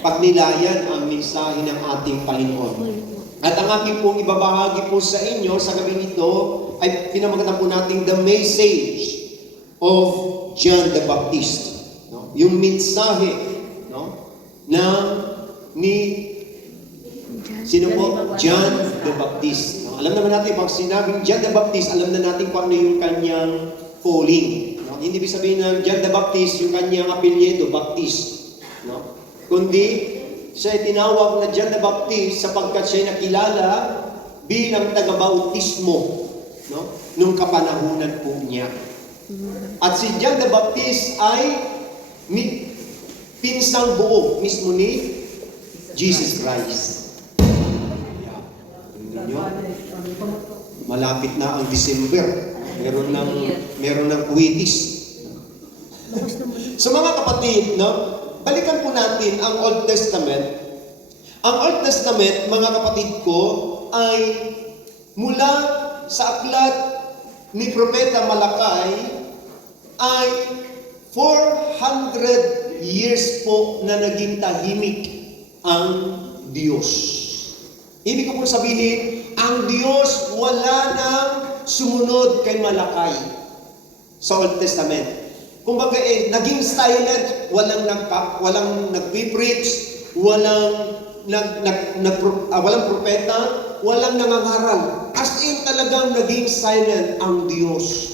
pagnilayan ang mensahe ng ating Panginoon. At ang aking pong ibabahagi po sa inyo sa gabi nito ay pinamagatan po natin the message of John the Baptist. No? Yung mensahe, no? Na ni sino po? John the Baptist. No? Alam naman natin, pag sinabing John the Baptist, alam na natin kung ano yung kanyang calling. No? Hindi ibig sabihin na John the Baptist, yung kanyang apelyido, Baptist. No? Kundi, siya ay tinawag na John the Baptist sapagkat siya ay nakilala bilang taga-bautismo, no? Nung kapanahunan po niya. At si John the Baptist ay pinsang buo mismo ni Jesus Christ. Yeah. Malapit na ang December. Meron ng kuwitis. So mga kapatid, no? Balikan po natin ang Old Testament. Ang Old Testament, mga kapatid ko, ay mula sa aklat ni Propeta Malakay ay 400 years po na naging tahimik ang Diyos. Ibig ko po sabihin, ang Diyos wala nang sumunod kay Malakay sa Old Testament. Kumbaga naging silent, walang nagpi-preach, walang propeta, walang nangangaral. As in talagang naging silent ang Diyos.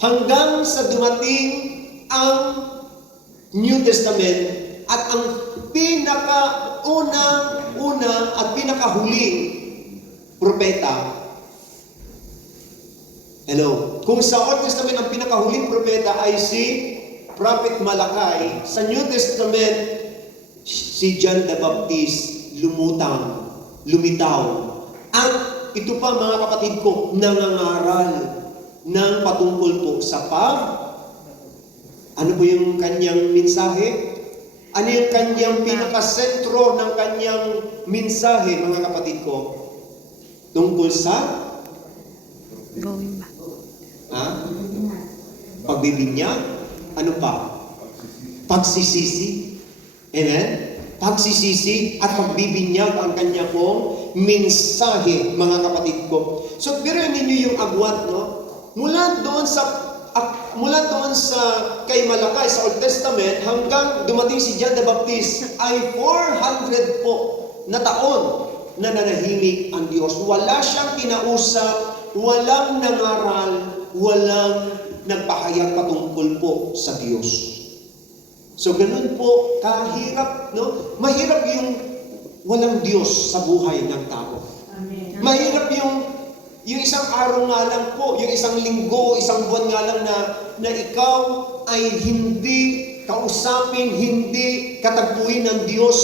Hanggang sa dumating ang New Testament at ang pinakauna at pinakahuling propeta. Hello. Kung sa Old Testament ang pinakahuling propeta ay si Prophet Malakay, sa New Testament si John the Baptist lumitaw. At ito pa mga kapatid ko, nangangaral ng patungkol po sa ano po yung kanyang mensahe? Ano yung kanyang pinakasentro ng kanyang mensahe, mga kapatid ko? Tungkol sa pagbibinyag, ano pa? Pagsisisi. Amen? Pagsisisi at pagbibinyag ang kanya pong mensahe, mga kapatid ko. So, biruin ninyo yung agwat, no? Mula doon sa kay Malakay sa Old Testament hanggang dumating si John the Baptist ay 400 po na taon na nanahimik ang Diyos. Wala siyang kinausap, walang nangaral, walang nagpahayag patungkol po sa Diyos. So ganun po kahirap, no? Mahirap yung walang Diyos sa buhay ng tao. Amen. Mahirap yung isang araw nga lang po, yung isang linggo, isang buwan nga lang na ikaw ay hindi kausapin, hindi katagpuin ng Diyos.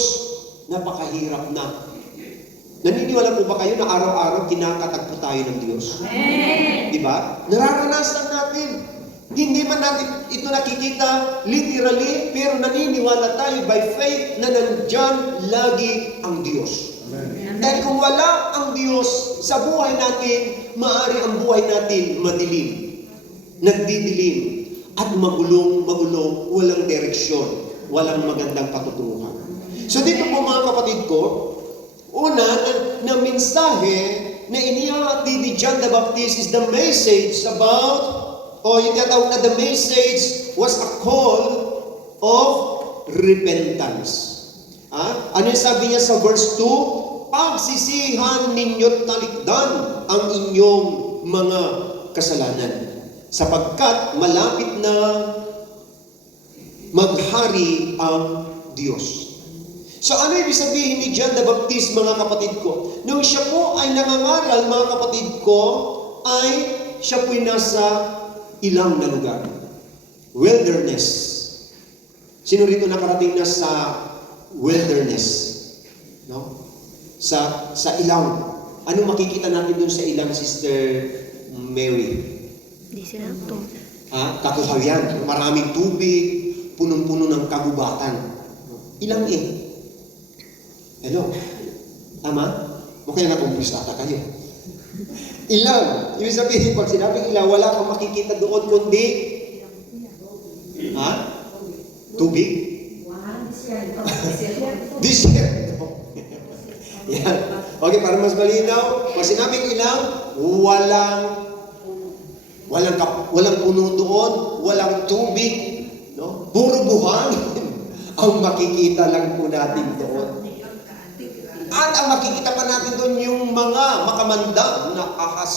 Napakahirap na. Naniniwala po ba kayo na araw-araw kinakatagpo tayo ng Diyos? Amen. Diba? Nararanasan natin. Hindi man natin ito nakikita literally, pero naniniwala tayo by faith na nandyan lagi ang Diyos. Amen. Dahil kung wala ang Diyos sa buhay natin, maaari ang buhay natin madilim, nagdidilim, at magulong, walang direksyon, walang magandang patutunguhan. So dito po mga kapatid ko, una na mensahe na inihatid ni John the Baptist is the message about, yung tinatawag na the message was a call of repentance. Ano yung sabi niya sa verse 2? Pagsisihan ninyo't talikdan ang inyong mga kasalanan, sapagkat malapit na maghari ang Diyos. So ano ibig sabihin ni John the Baptist, mga kapatid ko? Nung siya po ay nangangaral, mga kapatid ko, ay siya po'y nasa ilang na lugar. Wilderness. Sino rito nakarating na sa wilderness? No? Sa ilang. Ano makikita natin doon sa ilang, Sister Mary? Hindi sila ito. Kakuhayan. Maraming tubig, punong-puno ng kagubatan. Ilang Hello? Tama? Mukhang na-confuse ata kayo. Ilaw. Ibig sabihin, pag sinabing ilaw, wala kang makikita doon kundi tubig. disyerto. Yan. Okay, para mas malinaw, pag sinabing ilang, walang puno doon, walang tubig, no? Puro buhangin ang makikita lang po natin doon. At ang makikita pa natin doon yung mga makamandang na ahas.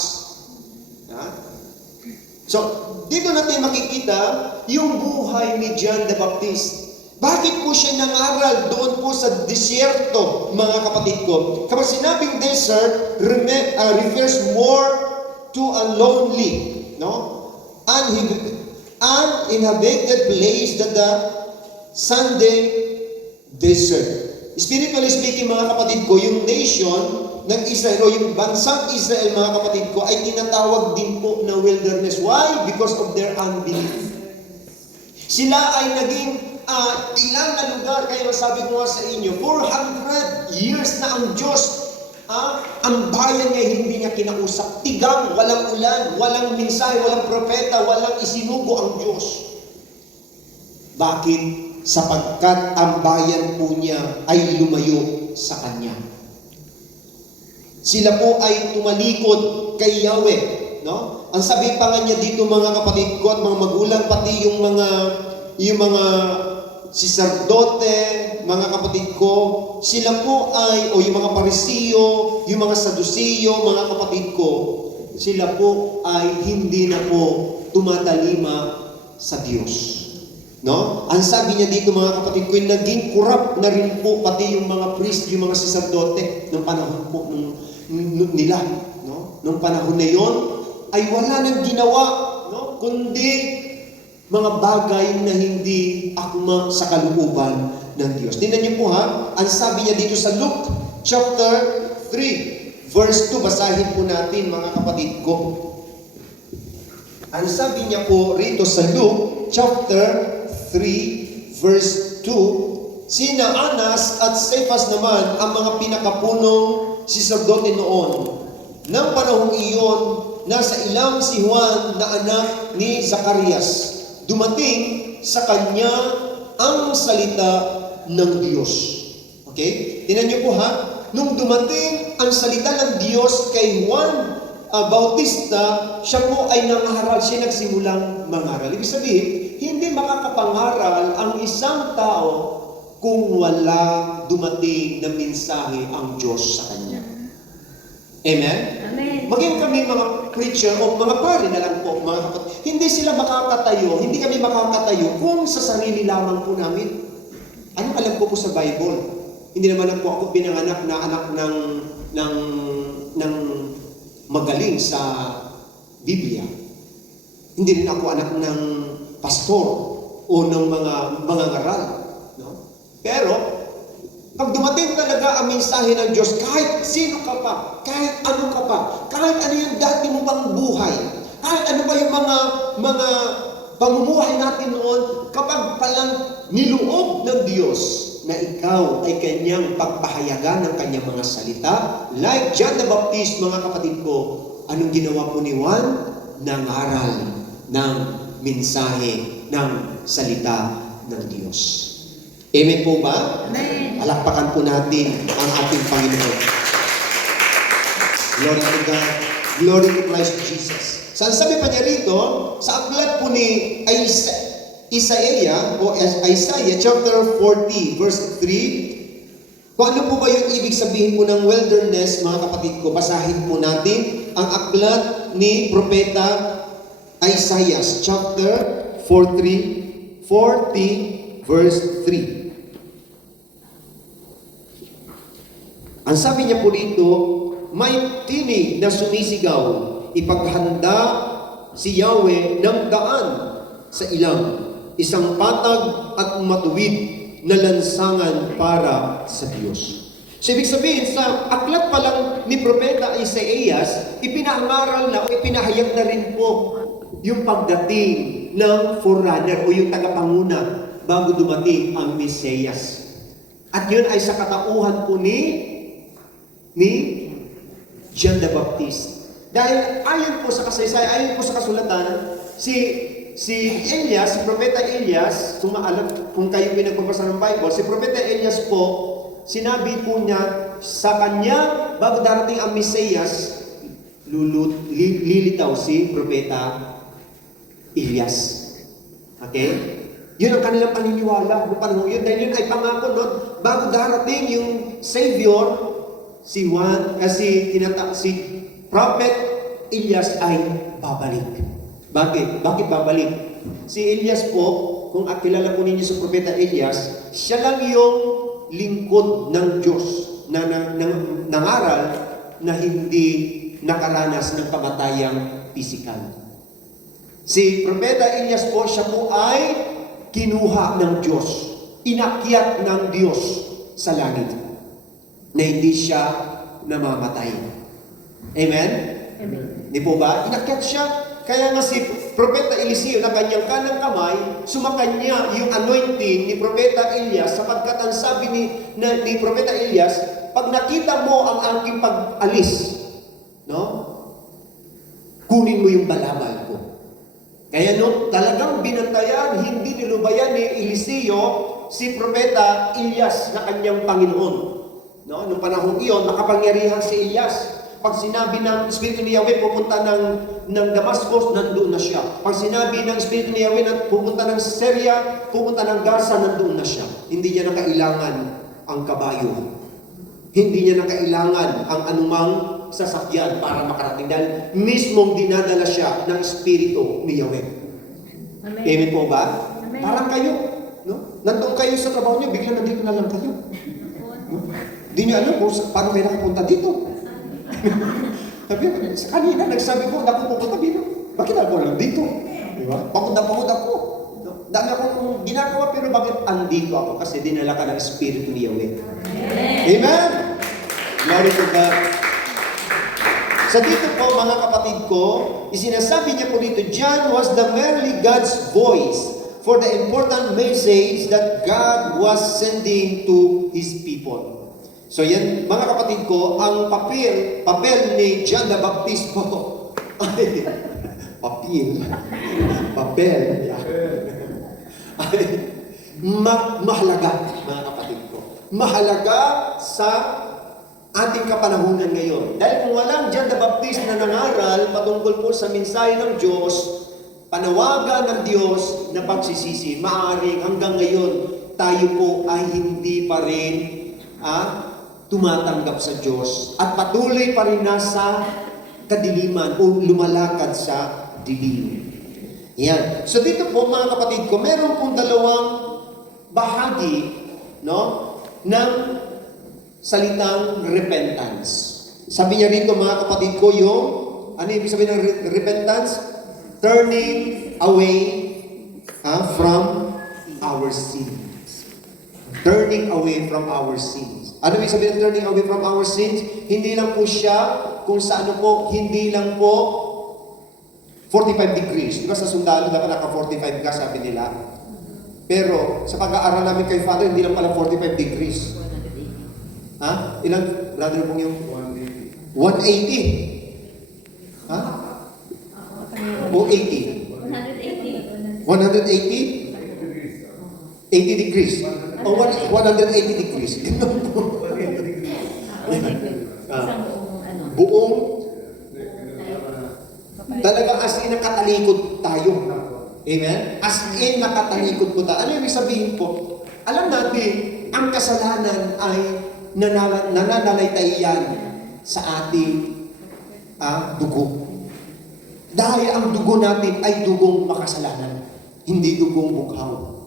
Ha? So, dito natin makikita yung buhay ni John the Baptist. Bakit po siya nangaral doon po sa disyerto, mga kapatid ko? Kapag sinabing desert, refers more to a lonely, no? Uninhabited place than the Sunday desert. Spiritually speaking, mga kapatid ko, yung nation ng Israel o yung bansang Israel, mga kapatid ko, ay tinatawag din po na wilderness. Why? Because of their unbelief. Sila ay naging ilang na lugar, kaya sabi ko nga sa inyo, 400 years na ang Diyos, ang bayan niya hindi niya kinausap. Tigang, walang ulan, walang mensahe, walang propeta, walang isinugo ang Diyos. Bakit? Sapagkat ang bayan po niya ay lumayo sa Kanya. Sila po ay tumalikod kay Yahweh. No? Ang sabi pa nga niya dito, mga kapatid ko at mga magulang, pati yung mga saserdote, mga kapatid ko, sila po ay, o yung mga Parisiyo, yung mga Sadusiyo, mga kapatid ko, sila po ay hindi na po tumatalima sa Diyos. No? Ang sabi niya dito, mga kapatid ko, naging corrupt na rin po pati yung mga priest, yung mga saserdote ng panahon po nila. No? Nung panahon na yon ay wala nang ginawa, no? Kundi mga bagay na hindi akma sa kalooban ng Diyos. Tingnan niyo po ha, ang sabi niya dito sa Luke chapter 3, verse 2, basahin po natin, mga kapatid ko. Ang sabi niya po rito sa Luke chapter 3, verse 2, sina Anas at Cephas naman ang mga pinakapunong saserdote noon. Nang panahong iyon, nasa ilang si Juan na anak ni Zacarias. Dumating sa kanya ang salita ng Diyos. Okay? Tingnan niyo po ha, nung dumating ang salita ng Diyos kay Juan Bautista, siya po ay nangaral, siya nagsimulang mangaral. Ibig sabihin, hindi makakapangaral ang isang tao kung wala dumating na mensahe ang Diyos sa kanya. Amen? Amen. Maging kami mga preacher o mga pari na lang po, mga kapatid, hindi sila makakatayo, hindi kami makakatayo kung sa sarili lamang po namin. Ano alam ko po sa Bible? Hindi naman po ako pinanganak na anak ng magaling sa Biblia. Hindi rin ako anak ng pastor o ng mga ngaral. No? Pero, pag dumating talaga ang mensahe ng Diyos, kahit sino ka pa, kahit ano ka pa, kahit ano yung dati mo pang buhay, kahit ano pa yung mga pamumuhay natin noon, kapag palang niloob ng Diyos na ikaw ay kanyang pagpahayagan ng kanyang mga salita, like John the Baptist, mga kapatid ko, anong ginawa po ni Juan? Nangaral ng mensahe ng salita ng Diyos. Amen po ba? Amen. Palakpakan po natin ang ating Panginoon. Glory to God. Glory to Christ Jesus. So, sabi pa niya rito, sa aklat po ni Isaiah chapter 40, verse 3, kung ano po ba yung ibig sabihin po ng wilderness, mga kapatid ko, basahin po natin ang aklat ni Propeta Isaiah, chapter 40, verse 3. Ang sabi niya po dito, may tinig na sumisigaw, ipaghanda si Yahweh ng daan sa ilang, isang patag at matuwid na lansangan para sa Diyos. So, ibig sabihin, sa aklat pa lang ni Propeta Isaias, ipinahangaral na o ipinahayag na rin po yung pagdating ng forerunner o yung tagapanguna bago dumating ang Mesiyas. At yun ay sa katauhan po ni John the Baptist. Dahil ayon po sa kasaysayan, ayon po sa kasulatan, si Elias, si Propeta Elias, kung kayo pinagbabasa ng Bible, si Propeta Elias po sinabi po niya sa kanya, bago darating ang Mesiyas, lilitaw si Propeta Elias. Okay? Yun ang kanilang paniniwala noong panahon yun. Dahil yun ay pangako nun, bago darating yung Savior, si Prophet Elias ay babalik. Bakit? Bakit babalik? Si Elias po, kung kilala po ninyo sa Propeta Elias, siya lang yung lingkod ng Diyos na nangaral na hindi nakaranas ng kamatayang pisikal. Si Propeta Elias po, siya po ay kinuha ng Diyos, inakyat ng Diyos sa langit, na hindi siya namamatay. Amen? Amen. Di po ba? Inakyat siya. Kaya nga si Propeta Eliseo na kanyang kanang kamay, sumakanya yung anointing ni Propeta Elias, sapagkat ang sabi ni Propeta Elias, pag nakita mo ang aking pag-alis, no? Kunin mo yung balabal ko. Kaya no, talagang binantayan, hindi nilubayan ni Eliseo si Propeta Elias na kanyang Panginoon. No? Noong panahon iyon, makapangyarihan si Elias. Pag sinabi ng Espiritu ni Yahweh pupunta ng Damascus, nandoon na siya. Pag sinabi ng Espiritu ni Yahweh na pupunta ng Syria, pupunta ng Gaza, nandoon na siya. Hindi niya na kailangan ang kabayo. Hindi niya na kailangan ang anumang sasakyan para makarating. Dahil mismong dinadala siya ng Espiritu ni Yahweh. Amen. Amen po ba? Amen. Parang kayo, no? Nandun kayo sa trabaho niyo, biglang nandito na lang kayo. No? Di niyo alam kung paano kayo nakapunta dito. Sabi, sa kanina, nagsabi ko, naku pupunta dito. Bakit ako lang dito? Di ba? Pagod ako. No? Dami akong ginagawa, pero bakit andito ako? Kasi dinala ka ng Espiritu ni Yahweh. Amen! Glory to God. Sa dito po, mga kapatid ko, isinasabi niya po dito, John was the merely God's voice for the important message that God was sending to His people. So yan, mga kapatid ko, ang papel ni John the Baptist po, ay, papel, ay, mahalaga, mga kapatid ko. Mahalaga sa ating kapanahunan ngayon. Dahil kung walang John the Baptist na nangaral patungkol po sa mensahe ng Diyos, panawagan ng Diyos na pagsisisi, maaaring hanggang ngayon tayo po ay hindi pa rin tumatanggap sa Diyos at patuloy pa rin nasa kadiliman o lumalakad sa dilim. Yan. So dito po, mga kapatid ko, meron pong dalawang bahagi, no, ng salitang repentance. Sabi niya rito, mga kapatid ko, yung ano ibig sabihin ng repentance? Turning away from our sins. Turning away from our sins. Ano ibig sabihin ng turning away from our sins? Hindi lang po siya kung sa ano po, hindi lang po 45 degrees. Di ba sa sundalo dapat naka 45 ka, sabi nila. Pero sa pag-aaral namin kay Father, hindi lang pala 45 degrees. Ha? Ilang, brother pong yung? 180. Ha? O 80? 180. 180? 80 degrees. O 180 degrees. Buong talagang as in nakatalikod tayo. Amen? As in nakatalikod po tayo. Ano yung sabihin po? Alam natin, ang kasalanan ay nananalaytay yan sa ating dugo. Dahil ang dugo natin ay dugong makasalanan, hindi dugong bughaw.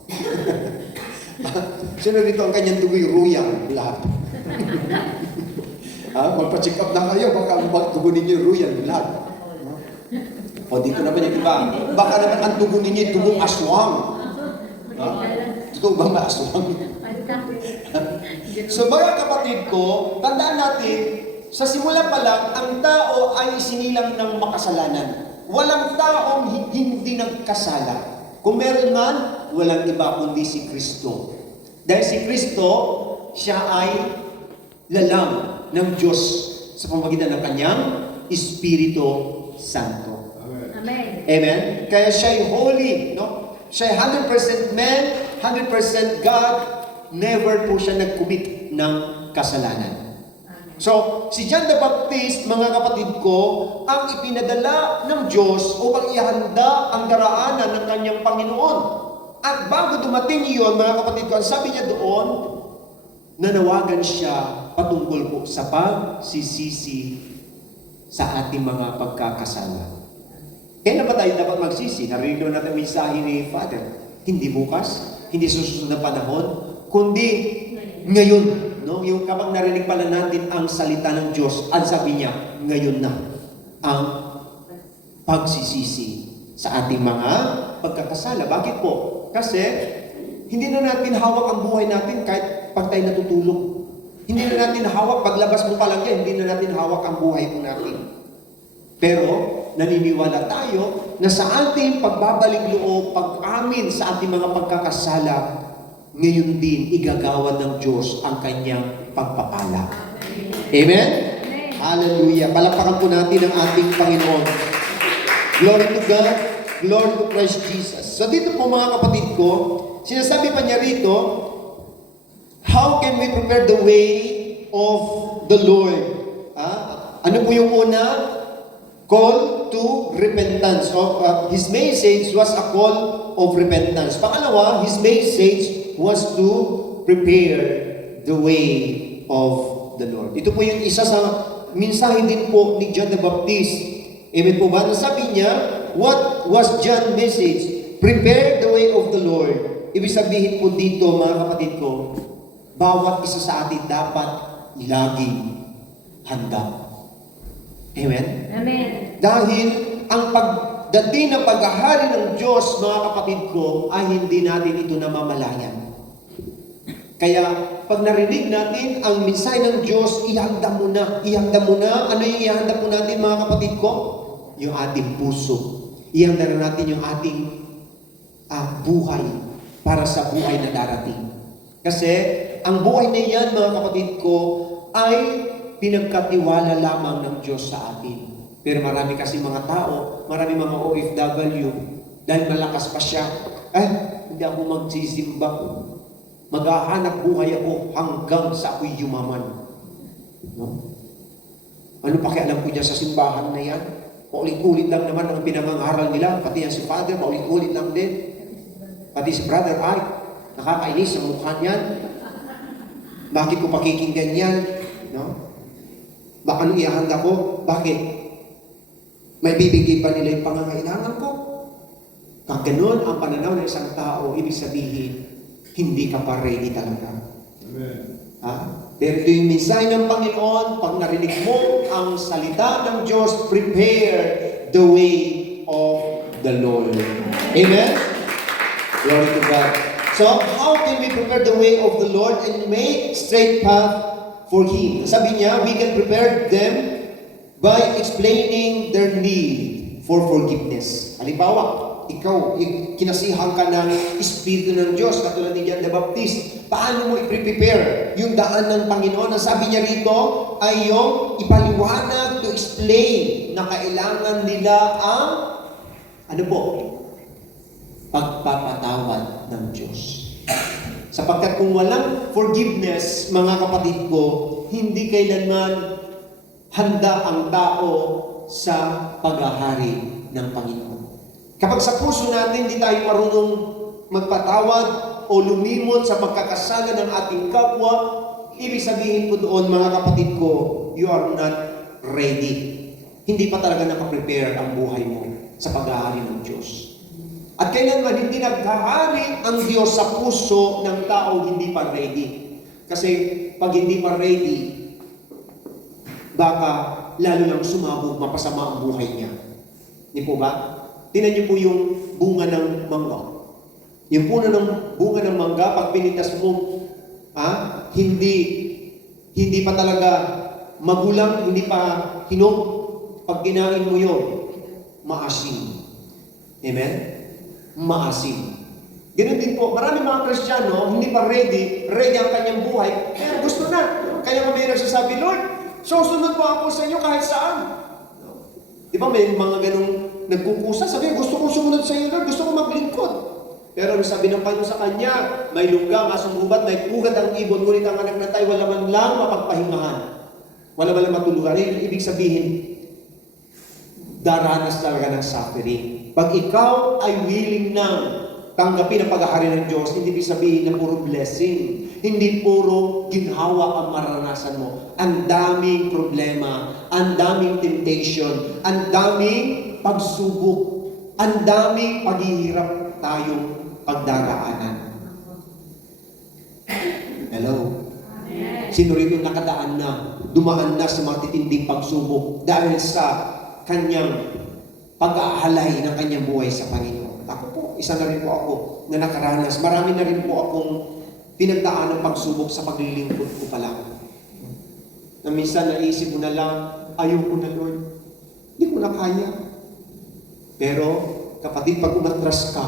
Sino rito ang kanyang dugo yung royal blood? Magpa-check up na kayo, baka dugo ninyo yung royal blood. O dito naman yung iba, baka naman ang dugo ninyo yung dugong aswang. Totoo ba may aswang? So mga kapatid ko, tandaan natin, sa simula pa lang, ang tao ay isinilang ng makasalanan. Walang taong hindi nagkasala. Kung meron man, walang iba kundi si Kristo. Dahil si Kristo, siya ay lalang ng Diyos sa pamamagitan ng kanyang Espiritu Santo. Amen. Amen? Kaya siya ay holy, no? Siya ay 100% man, 100% God, never po siya nag-commit ng kasalanan. Amen. So, si John the Baptist, mga kapatid ko, ang ipinadala ng Diyos upang ihanda ang daraanan ng kanyang Panginoon. At bago dumating iyon, mga kapatid ko, ang sabi niya doon, nanawagan siya patungkol po sa pagsisisi sa ating mga pagkakasala. Kailan ba tayo dapat magsisi? Narinig natin ang mensahe ni Father. Hindi bukas, hindi susunod na panahon, kundi ngayon. No? Yung kapag narinig pala natin ang salita ng Diyos, ang sabi niya, ngayon na ang pagsisisi sa ating mga pagkakasala. Bakit po? Kasi hindi na natin hawak ang buhay natin kahit pag tayo natutulog. Hindi na natin hawak, paglabas mo pa lang yan, hindi na natin hawak ang buhay po natin. Pero, naniniwala tayo na sa ating pagbabalik loob, pag-amin sa ating mga pagkakasala, ngayon din igagawad ng Diyos ang kanyang pagpapala. Amen? Hallelujah. Palakpakan po natin ang ating Panginoon. Glory to God. Glory to Christ Jesus. So dito po mga kapatid ko, sinasabi pa niya rito, how can we prepare the way of the Lord? Ano po yung una? Call to repentance. His message was a call of repentance. Pangalawa, his message was to prepare the way of the Lord. Ito po yung isa sa mensahe din po ni John the Baptist. Amen po ba? Sabi niya, what was John's message? Prepare the way of the Lord. Ibig sabihin po dito, mga kapatid ko, bawat isa sa atin dapat laging handa. Amen? Amen. Dahil ang pagdating ng paghahari ng Diyos, mga kapatid ko, ay hindi natin ito namamalayan. Kaya, pag narinig natin ang mensahe ng Diyos, ihanda mo na. Ihanda mo na. Ano yung ihanda po natin, mga kapatid ko? Yung ating puso. Ihanda na natin yung ating buhay para sa buhay na darating. Kasi, ang buhay na yan, mga kapatid ko, ay pinagkatiwala lamang ng Diyos sa atin. Pero marami kasi mga tao, marami mga OFW, dahil malakas pa siya, hindi ako magsisimba. Maghahanap buhay ako hanggang sa ako'y yumaman. No? Ano pakialam ko niya sa simbahan na yan? Paulit-ulit lang naman ang pinangangaral nila, pati yan si Father, paulit-ulit lang din. Pati si Brother ay, nakakainis ang mukha niyan. Bakit ko pakikinggan yan? No? Baka anong ihanda ko? Bakit? May bibigay ba nila yung pangangailangan ko? Kag ganun ang pananaw ng isang tao, ibig sabihin, hindi ka pa ready talaga. Amen. Pero ito yung mensahe ng Panginoon, pag narinig mo ang salita ng Diyos, prepare the way of the Lord. Amen? Glory to God. So, how can we prepare the way of the Lord and make straight path for Him? Sabi niya, we can prepare them by explaining their need for forgiveness. Halimbawa, ikaw, kinasihan ka ng Espiritu ng Diyos, katulad ni John the Baptist. Paano mo i-prepare yung daan ng Panginoon? Ang sabi niya rito ay yung ipaliwanag, to explain na kailangan nila ang, pagpapatawad ng Diyos. Sapagkat kung walang forgiveness, mga kapatid ko, hindi kailanman handa ang tao sa paghahari ng Panginoon. Kapag sa puso natin hindi tayo marunong magpatawad o lumimot sa pagkakasala ng ating kapwa, ibig sabihin po doon, mga kapatid ko, you are not ready. Hindi pa talaga nakaprepare ang buhay mo sa paghahari ng Diyos. At kailanman hindi naghahari ang Diyos sa puso ng tao hindi pa ready. Kasi pag hindi pa ready, baka lalo lang sumabog, mapasama ang buhay niya. Hindi po ba? Tingnan niyo po yung bunga ng mangga. Yung bunga ng mangga, pag pinitas mo, hindi pa talaga magulang, hindi pa hinog. Pag kinain mo yun, maasim. Amen? Maasim. Ganun din po, marami mga Kristiyano, hindi pa ready ang kanyang buhay, pero gusto na. Kaya may nagsasabi, Lord, susunod po ako sa inyo kahit saan. Di ba may mga ganung nagkukusa, sabi, gusto kong sumunod sa iyo, Lord, gusto kong maglingkod. Pero ang sabi ng Panginoon sa kanya, may lungga, asong gubat, may pugad ang ibon, ngunit ang anak na tayo, wala man lang mapagpahingahan. Wala man lang matulugan. Ibig sabihin, daranas talaga ng suffering. Pag ikaw ay willing na tanggapin ang paghahari ng Diyos, hindi ibig sabihin na puro blessing. Hindi puro ginhawa ang maranasan mo. Ang daming problema, ang daming temptation, ang daming pagsubok, ang daming paghihirap tayong pagdaraanan. Hello? Sino rito nakadaan na, dumaan na sa mga titinding pagsubok dahil sa kanyang pag-aalay ng kanyang buhay sa Panginoon? Ako po, isa na rin po ako na nakaranas. Marami na rin po akong pinagdaan ng pagsubok sa paglilingkod ko pa lang. Na minsan naisip mo na lang, ayaw ko na Lord. Hindi ko na kaya. Pero, kapatid, pag umatras ka,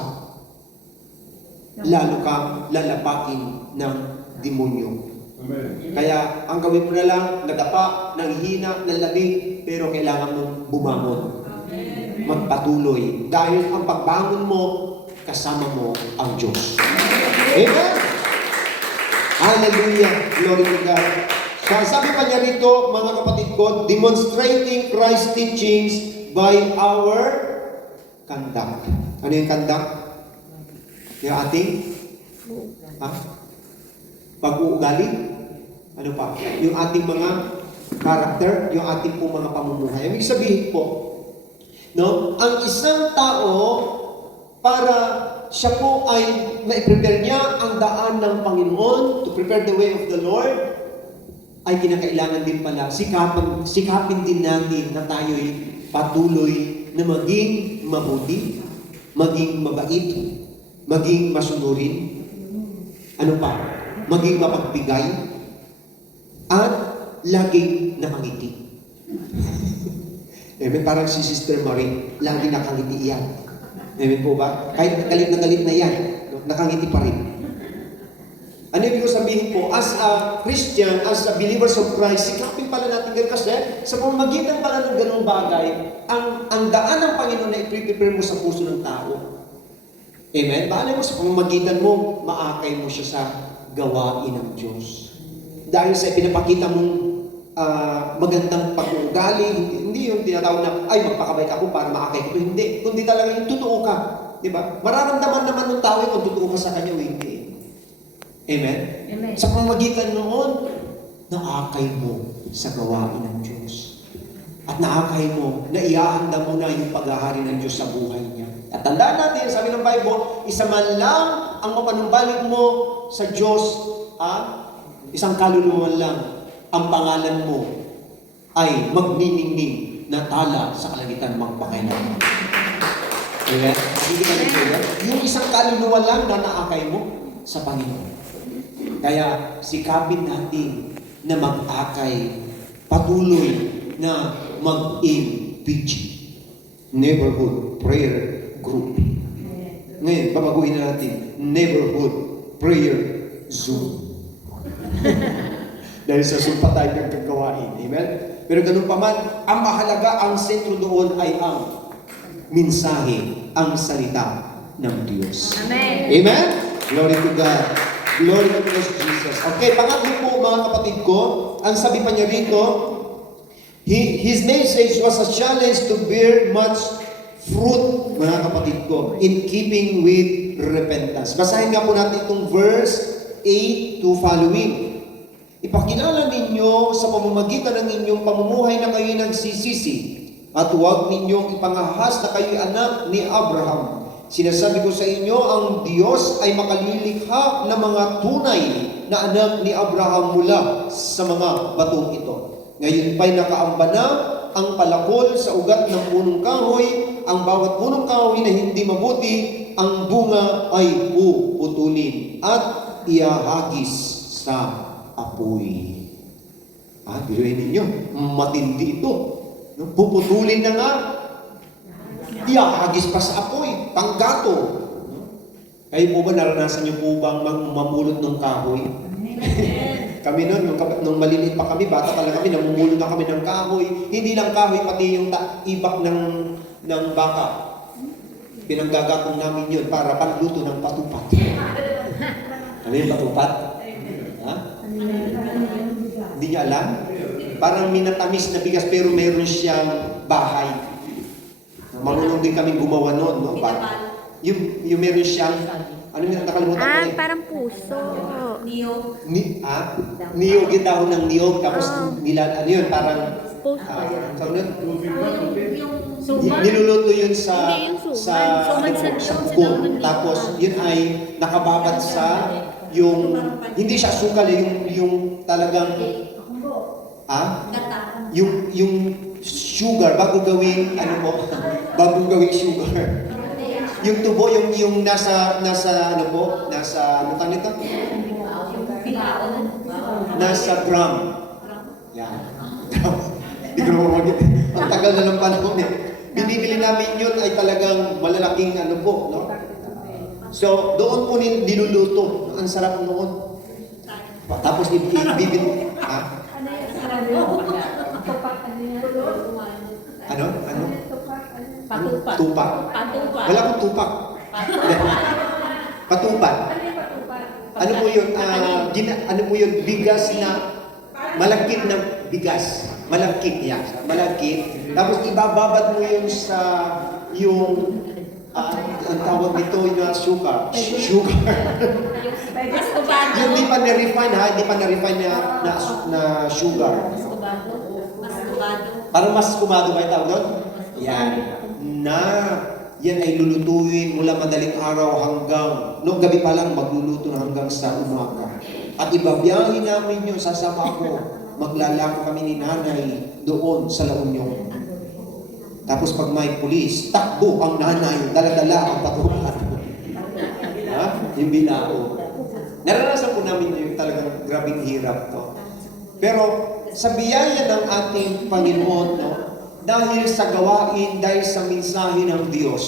lalo kang lalapain ng demonyo. Amen. Kaya, ang gawin mo na lang, nadapa, nanghina, nalabig, pero kailangan mong bumangon. Magpatuloy. Dahil ang pagbangon mo, kasama mo ang Diyos. Amen! Hallelujah! Glory to God. Sabi pa niya rito, mga kapatid ko, demonstrating Christ's teachings by our conduct. Ano yung conduct? Yung ating pag-uugali? Ano pa? Yung ating mga character, yung ating po mga pamumuhay. Ibig sabihin po, no, ang isang tao, para siya po ay ma-prepare niya ang daan ng Panginoon, to prepare the way of the Lord, ay kinakailangan din pala, sikapin din natin na tayo'y patuloy na maging mabuti, maging mabait, maging masunurin, ano pa, maging mapagbigay, at laging nakangiti. Parang si Sister Marie, lagi nakangiti yan. Amen po ba? Kahit galit na yan, nakangiti pa rin. Ano ibig ko sabihin po, as a Christian, as a believers of Christ, sikapin pala natin ganun kasi sa pamamagitan pala ng ganung bagay, ang daan ng Panginoon na i-prepare mo sa puso ng tao. Amen? Paano mo sa pamamagitan mo, maakay mo siya sa gawain ng Diyos. Dahil sa pinapakita mong magandang pag-uugali, hindi yung tinatawag na, ay, magpakabait ako para maakay ko. Hindi. Kundi talaga yung totoo ka. Diba? Mararamdaman naman ng tao kung totoo ka sa kanya o hindi. Amen? Amen. Sa pamamagitan noon, naakay mo sa gawain ng Diyos. At naakay mo, na iahanda mo na yung paghahari ng Diyos sa buhay niya. At tandaan natin, sabi ng Bible, isa man lang ang mapanumbalik mo sa Diyos, isang kaluluwa lang, ang pangalan mo ay magniningning na tala sa kalangitan magpakailanman. Amen? Hindi ka nagsulat? Yung isang kaluluwa lang na naakay mo sa Panginoon. Kaya sikapin natin na mag-akay, patuloy na mag-MPG, Neighborhood Prayer Group. Ngayon, babaguhin na natin, Neighborhood Prayer Zoom. Dahil sa Zoom pa tayo nagkagawain. Amen? Pero ganun pa man, ang mahalaga, ang sentro doon ay ang mensahe, ang salita ng Diyos. Amen. Amen? Glory to God. Glory to Christ Jesus. Okay, pangatlo po mga kapatid ko, ang sabi pa niya rito, his message was a challenge to bear much fruit, mga kapatid ko, in keeping with repentance. Basahin nga po natin itong verse 8 to following. Ipakilala ninyo sa pamamagitan ng inyong pamumuhay na kayo'y nagsisisi, at huwag ninyong ipangahas na kayo'y anak ni Abraham. Sinasabi ko sa inyo, ang Diyos ay makalilikha ng mga tunay na anak ni Abraham mula sa mga batong ito. Ngayon pa'y nakaamba na ang palakol sa ugat ng punong kahoy, ang bawat punong kahoy na hindi mabuti, ang bunga ay puputulin at iahagis sa apoy. Biruin ninyo, matindi ito. Puputulin na nga, iahagis pa sa apoy, panggato. Kayo po ba naranasan niyo po bang mamulot ng kahoy? Kami noon, nung maliliit pa kami, bata pa lang kami, namumulot na kami ng kahoy. Hindi lang kahoy, pati yung ibak ng baka. Pinanggagatong namin yun para panluto ng patupat. Ano yung patupat? Ha? Hindi niya alam? Parang minatamis na bigas pero meron siyang bahay. Marunong din kami gumawa noon, no? Yung meron siyang, ano yung nakalimutan ko eh? Parang puso. Niyog yung dahon ng niyog, tapos ano yun, parang, Puso. tawag nun? Suman. Niluluto yun sa Hindi, yung suman. sa Suman sa sa niyog, bukod. sa niyog. Tapos yun ay nakababad sa yung hindi siya sukal yung talagang yung sugar bago gawing ano mo bago gawing sugar. Yung tubo yung nasa ano po, nasa ano tawag nito? Nasa gram. Yan. Hindi ko naman magigit. Ang tagal na ng panahon eh. Binibili namin yun ay talagang malalaking ano po, no? So, doon po niluluto. Ang sarap noon. Tapos ibibili. Ha? Ano? Ano? Patupat. Tupak? Patupat. Wala akong tupak. Patupat. Ano po yun? Ano po yun? Bigas na malagkit na bigas. Malagkit yan. Malagkit. Tapos ibababad mo yun sa yung ang tawag nito yung sugar. Sugar. Mascobado. Yung di pa na-refine ha, hindi pa na-refine na sugar. Mascobado. Parang mas kumado ba yung tawag doon? Yan. Yan ay lulutuin mula madaling araw hanggang, noong gabi pa lang magluluto na hanggang sa umaga. At ibabiyahin namin yun, sasama ko. Maglalako kami ni nanay doon sa La Union. Tapos pag may pulis, takbo ang nanay, dala-dala ang patulan. Ha? Yung bilao. Naranasan po namin yung talagang grabing hirap to. Pero sa biyaya ng ating Panginoon, no, dahil sa gawain, dahil sa mensahe ng Diyos,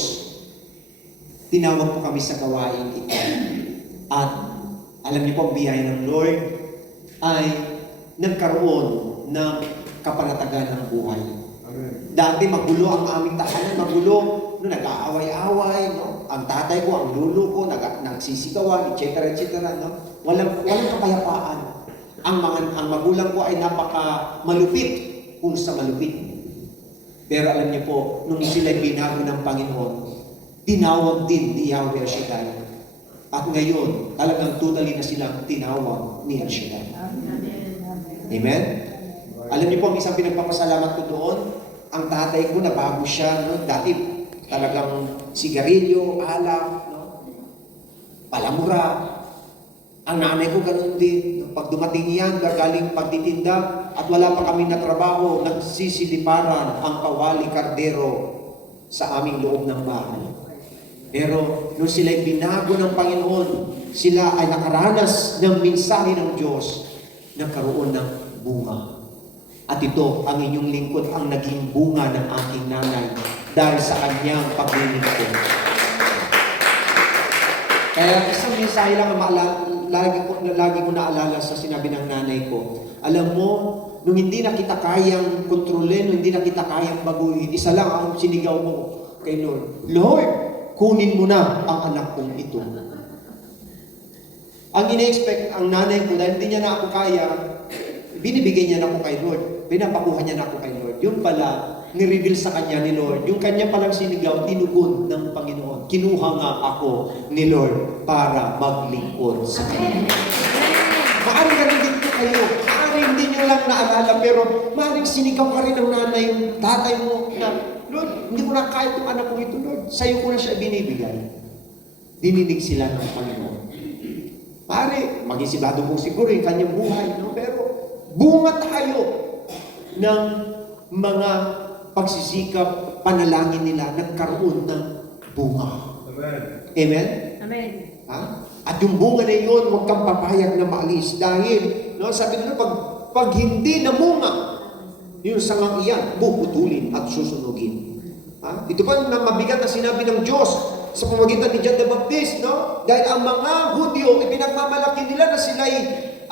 tinawag po kami sa gawain ito. At alam niyo po, ang biyaya ng Lord ay nagkaroon ng kapanatagan ng buhay. Dati magulo ang aming tahanan, magulo, no, nag-aaway-away, no? Ang tatay ko, ang lulo ko, nagsisigawan, etc. No? Walang kapayapaan. Ang magulang ko ay napaka malupit kung sa malupit. Pero alam niyo po, nung sila'y binago ng Panginoon, tinawag din ni Yahweh El Shaddai. At ngayon, talagang totally na silang tinawag ni El Shaddai. Amen? Alam niyo po, ang isang pinagpapasalamat ko doon, ang tatay ko nabago siya, no? Dati talagang sigarilyo, alak, no? Palamura. Ang nanay ko ganun din. Pag dumating yan, gagaling pagtitinda at wala pa kami na trabaho, nagsisiliparan ang kawali kardero sa aming loob ng bahay. Pero nung sila'y binago ng Panginoon, sila ay nakaranas ng mensahe ng Diyos, nagkaroon ng bunga. At ito, ang inyong lingkod, ang naging bunga ng aking nanay dahil sa kanyang paglilingkod. Kaya isang mensahe lang ang lagi ko naalala sa sinabi ng nanay ko. Alam mo, nung hindi na kita kayang kontrolin, nung hindi na kita kayang baguhin, isa lang ang sinigaw mo kay Lord. Lord, kunin mo na ang anak kong ito. Ang ina-expect ang nanay ko, dahil hindi niya na ako kaya, binibigay niya na ako kay Lord. Pinapakuha niya na ako kay Lord. Yung pala, ni-reveal sa kanya ni Lord. Yung kanya palang sinigaw, tinugon ng Panginoon. Kinuha nga ako ni Lord para maglingkod sa Kanya. Maaring ganun din po kayo. Maaring hindi nyo lang naalala, pero maaring sinigaw ka rin ng nanay, tatay mo na, Lord, hindi ko na kaya itong anak ko ito, Lord. Sa'yo ko na siya binibigay. Dininig sila ng Panginoon. Maaari, magisigado po siguro yung kanyang buhay, no? Pero bunga tayo ng mga pagsisikap, panalangin nila, nagkaroon ng bunga. Amen. Amen? Amen. Ha? At yung bunga na yun, huwag kang papayag na maalis. Dahil, no, sabi nila, pag hindi namunga, yung sangang iyan, puputulin at susunugin. Ha? Ito pa yung mabigat na sinabi ng Diyos sa pamagitan ni John the Baptist, no? Dahil ang mga Hudyo, ipinagmamalaki nila na sila'y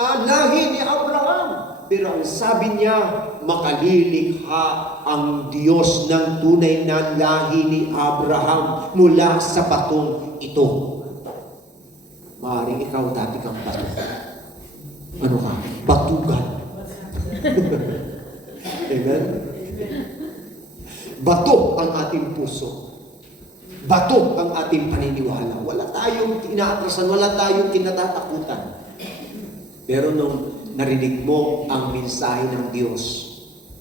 lahi ni Abraham. Pero ang sabi niya, makalilikha ang Diyos ng tunay na lahi ni Abraham mula sa batong ito. Maaaring ikaw dati kang bato. Ano ka? Batugan. Amen? Bato ang ating puso. Bato ang ating paniniwala. Wala tayong inaatrasan, wala tayong kinatatakutan. Pero nung narinig mo ang mensahe ng Diyos,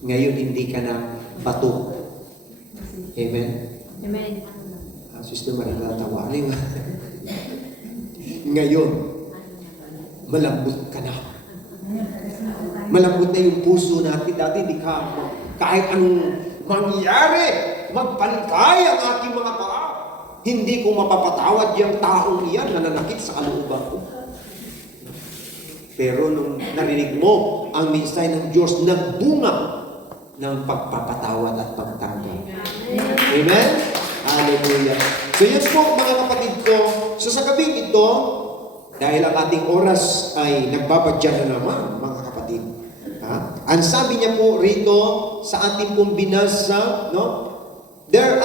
ngayon hindi ka na bato. Amen? Amen. Sister Marila, tawanin. Ngayon, malambot ka na. Malambot na yung puso natin. Dati hindi ka, kahit anong mangyari, magpalikay ang aking mga paa. Hindi ko mapapatawad yung taong iyan na nanakit sa kalooban ko. Pero nung narinig mo ang mensahe ng Diyos, nagbunga ng pagpapatawad at pagtanggap. Amen? Hallelujah. So yun po mga kapatid ko. So sa gabing ito, dahil ang ating oras ay nagbabadya na naman, mga kapatid. Ha? Ang sabi niya po rito sa ating pong binasa, no? There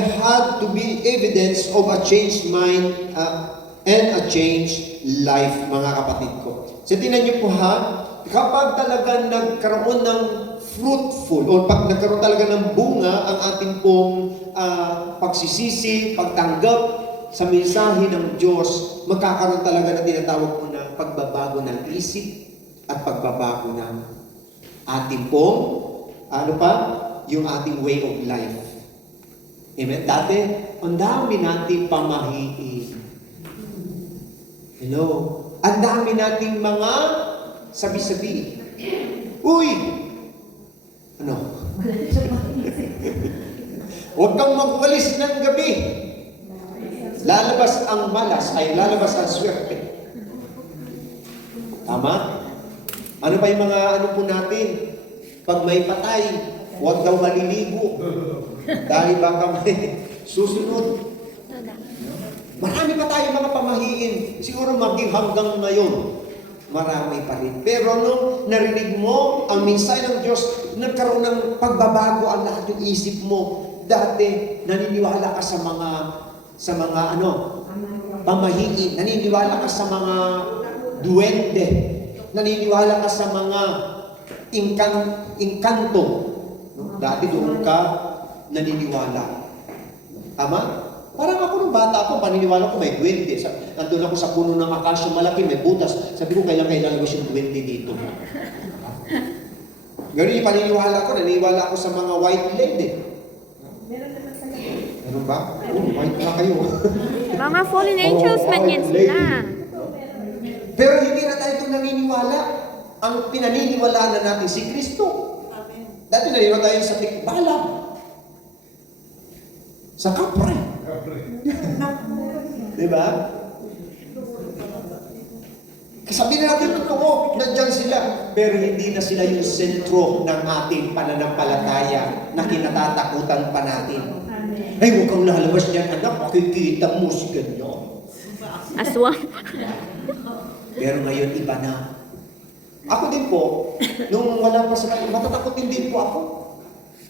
had to be evidence of a changed mind and a changed life, mga kapatid ko. So tingnan niyo po ha, kapag talaga nagkaroon ng fruitful, o pag nagkaroon talaga ng bunga ang ating pong pagsisisi, pagtanggap sa mensahe ng Diyos, magkakaroon talaga na tinatawag po na pagbabago ng isip at pagbabago ng ating pong, yung ating way of life. Amen? Dati, ang dami nating pamahiin. Hello? Ang dami nating mga sabi-sabi. Uy! Ano? Huwag kang magwalis ng gabi. Lalabas ang malas, ay lalabas ang swerte. Tama? Ano pa yung mga ano po natin? Pag may patay, huwag daw maliligo. Dahil baka may susunod. Marami pa tayong mga pamahiin. Siguro maging hanggang ngayon, marami pa rin. Pero nung narinig mo ang mensahe ng Diyos, nagkaroon ng pagbabago ang lahat ng isip mo. Dati, naniniwala ka sa mga pamahiin. Naniniwala ka sa mga duwende. Naniniwala ka sa mga inkanto. Dati doon ka naniniwala. Tama? Parang ako nung bata ako, paniniwala ko may duwende. Nandun ako sa puno ng akasya malaki, may butas. Sabi ko, kailan lalabas yung duwende dito? Ganun yung paniniwala ko. Naniniwala ako sa mga white lady. Meron ba? Oh, white na kayo. Mga fallen angels man yan sila. Pero hindi na tayo itong naniniwala. Ang pinaniniwalaan na natin si Kristo. Dati naniniwala tayo sa tikbala. Sa kapre. Diba? Sabihin natin totoo, nandiyan sila. Pero hindi na sila yung sentro ng ating pananampalataya na kinatatakutan pa natin. Ay, huwag kang lalabas niyan, anak. Makikita mo si ganyan. Aswang. Pero ngayon, iba na. Ako din po, nung wala pa sa matatakotin din po ako.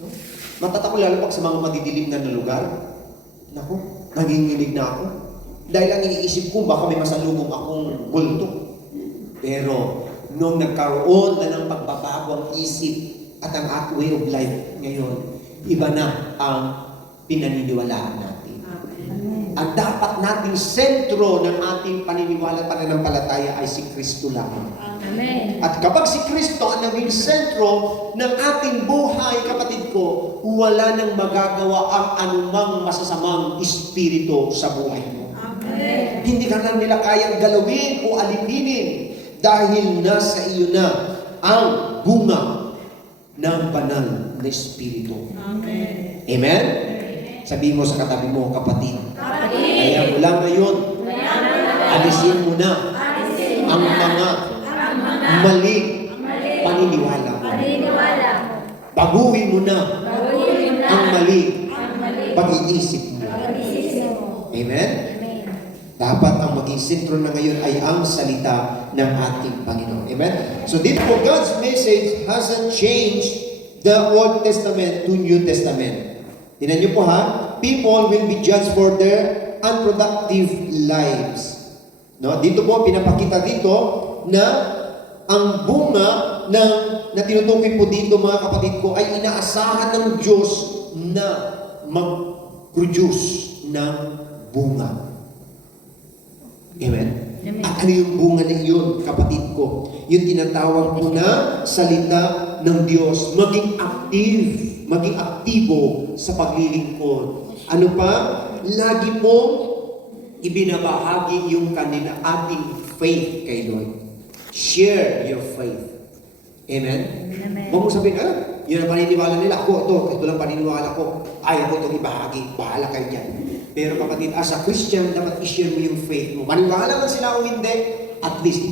No? Matatakot lalo pag sa mga madidilim na lugar. Naku, nanginginig na ako. Dahil ang iniisip ko, baka may masalubong akong multo. Pero, nung nagkaroon na ng pagbabago ang isip at ang way of life ngayon, iba na ang pinaniniwalaan natin. Ang dapat nating sentro ng ating paniniwala at pananampalataya ay si Kristo lamang. Amen. At kapag si Kristo ang naging sentro ng ating buhay, kapatid ko, wala nang magagawa ang anumang masasamang espiritu sa buhay mo. Amen. Hindi ka na nila kayang galawin o alipinin dahil nasa iyo na ang bunga ng banal na espiritu. Amen. Amen? Sabihin mo sa katabi mo, kapatid. Kaya mula ngayon, alisin mo na ang mga maling paniniwala mo. Baguhin mo na ang maling pag-iisip mo. Amen? Dapat ang maging sentro na ngayon ay ang salita ng ating Panginoon. Amen? So dito po, God's message hasn't changed the Old Testament to New Testament. Tingnan niyo po ha, people will be judged for their unproductive lives. No? Dito po, pinapakita dito na ang bunga na tinutukoy po dito mga kapatid ko ay inaasahan ng Diyos na mag-produce ng bunga. Amen? Amen. At ano yung bunga na iyon, kapatid ko? Yung tinatawag ko na salita ng Diyos. Maging active, maging aktibo sa paglilingkod. Ano pa? Lagi pong ibinabahagi yung kanila ating faith kay Lord. Share your faith. Amen? Amen. Huwag mo sabihin, yun ang paniniwala nila. Ito lang paniniwala ko. Ayaw ko itong ibahagi. Bahala kayo dyan. Pero kapatid, as a Christian, dapat i-share mo yung faith mo. Maniwala man sila o hindi, at least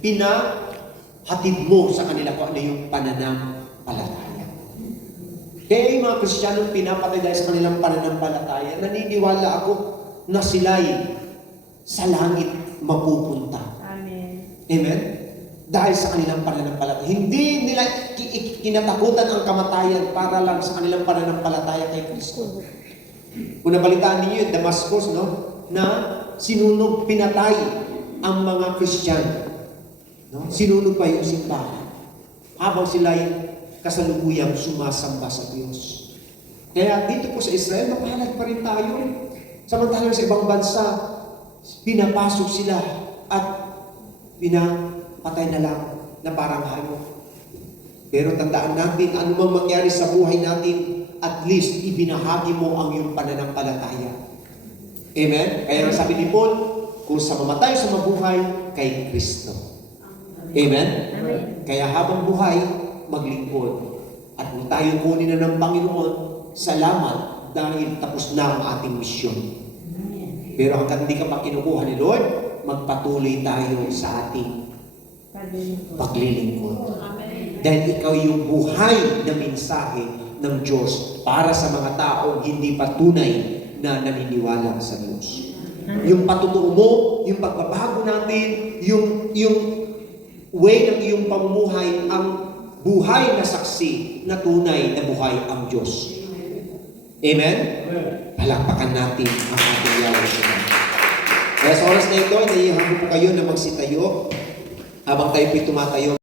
pinahatid mo sa kanila kung ano yung pananampalataya. Kaya yung mga Kristiyanong pinapatay dahil sa kanilang pananampalataya, naniniwala ako na sila'y sa langit mapupunta. Amen. Amen? Dahil sa kanilang pananampalataya. Hindi nila kinatakutan ang kamatayan para lang sa kanilang pananampalataya kay Kristo. Kung nabalitaan ninyo yung Damascus, no? Na sinunog, pinatay ang mga Kristiyano. No? Sinunog pa yung simbahan. Habang sila'y kasalukuyang sumasamba sa Diyos. Kaya dito po sa Israel, mapahalag pa rin tayo. Samantalang sa ibang bansa, pinapasok sila at pinapatay na lang na parang hayop. Pero tandaan natin, ano mang mangyari sa buhay natin, at least ibinahagi mo ang iyong pananampalataya. Amen? Kaya ang sabi ni Paul, kung sa mamatay sa mabuhay, kay Kristo. Amen? Amen. Kaya habang buhay, maglingkod. At kung tayo kunin na ng Panginoon, salamat dahil tapos na ang ating misyon. Pero hanggang hindi ka pa kinukuha ni Lord, magpatuloy tayo sa ating paglilingkod. Dahil ikaw yung buhay na mensahe ng Diyos para sa mga taong hindi pa tunay na naniniwala sa Diyos. Yung patutuo mo, yung pagbabago natin, yung way ng iyong pamumuhay, ang buhay na saksi na tunay na buhay ang Diyos. Amen? Palakpakan natin ang ating Yahweh Shema. Kaya sa oras na ito, naihago po kayo na magsitayo habang tayo po'y tumatayo.